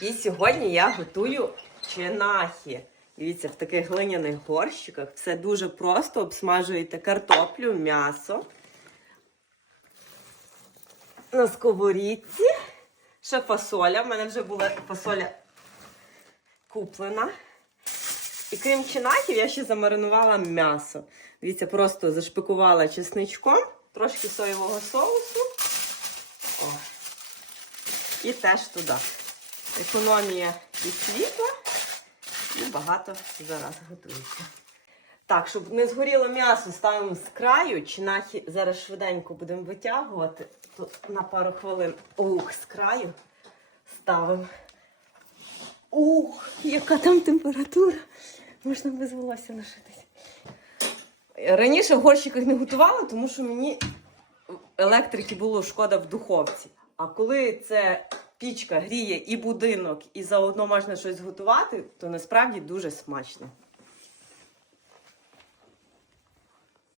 І сьогодні я готую чинахи. Дивіться, в таких глиняних горщиках. Все дуже просто. Обсмажуєте картоплю, м'ясо. На сковорідці. Ще фасоля. У мене вже була фасоля куплена. І крім чинахів, я ще замаринувала м'ясо. Дивіться, просто зашпикувала чесничком, трошки соєвого соусу. О. І теж туди. Економія і світла, і багато зараз готується. Так, щоб не згоріло м'ясо, ставимо з краю. Чинахи зараз швиденько будемо витягувати. Тут на пару хвилин ух, з краю ставимо. Ух, яка там температура. Можна без волосся лишитись. Раніше в горщиках не готувала, тому що мені електрики було шкода в духовці. А коли це пічка гріє і будинок, і заодно можна щось готувати, то насправді дуже смачно.